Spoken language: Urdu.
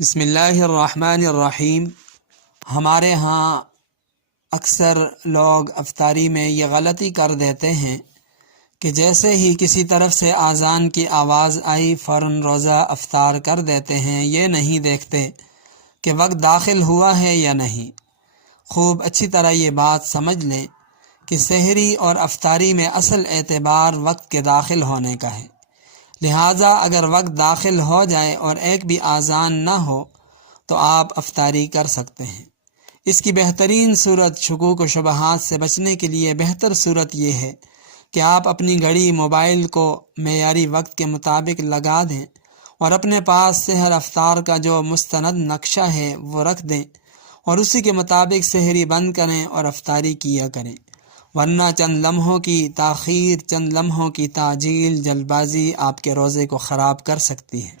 بسم اللہ الرحمن الرحیم۔ ہمارے ہاں اکثر لوگ افطاری میں یہ غلطی کر دیتے ہیں کہ جیسے ہی کسی طرف سے اذان کی آواز آئی فوراً روزہ افطار کر دیتے ہیں، یہ نہیں دیکھتے کہ وقت داخل ہوا ہے یا نہیں۔ خوب اچھی طرح یہ بات سمجھ لیں کہ سحری اور افطاری میں اصل اعتبار وقت کے داخل ہونے کا ہے، لہٰذا اگر وقت داخل ہو جائے اور ایک بھی اذان نہ ہو تو آپ افطاری کر سکتے ہیں۔ اس کی بہترین صورت، شکوک و شبہات سے بچنے کے لیے بہتر صورت یہ ہے کہ آپ اپنی گھڑی موبائل کو معیاری وقت کے مطابق لگا دیں اور اپنے پاس سحر افطار کا جو مستند نقشہ ہے وہ رکھ دیں اور اسی کے مطابق سحری بند کریں اور افطاری کیا کریں، ورنہ چند لمحوں کی تاخیر، چند لمحوں کی تعجیل، جلد بازی آپ کے روزے کو خراب کر سکتی ہے۔